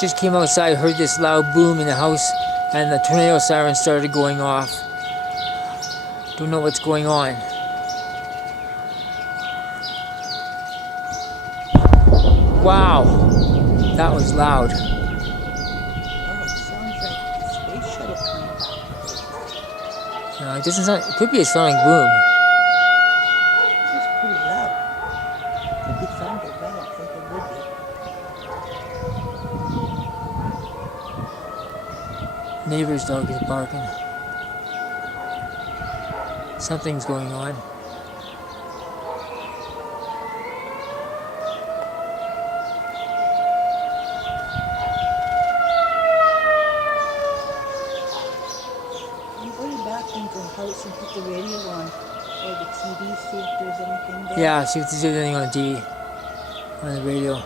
just came outside, heard this loud boom in the house, and the tornado siren started going off. Don't know what's going on. Wow, that was loud. Oh, it sounds like the space shuttle coming back. No, it doesn't sound. It could be a sonic boom. It's pretty loud. Could be thunder, but I don't think it would be. Neighbor's dog is barking. Something's going on. You go to the bathroom to the house and put the radio on, or the TV, see if there's anything there. Yeah, see if there's anything on the TV, on the radio.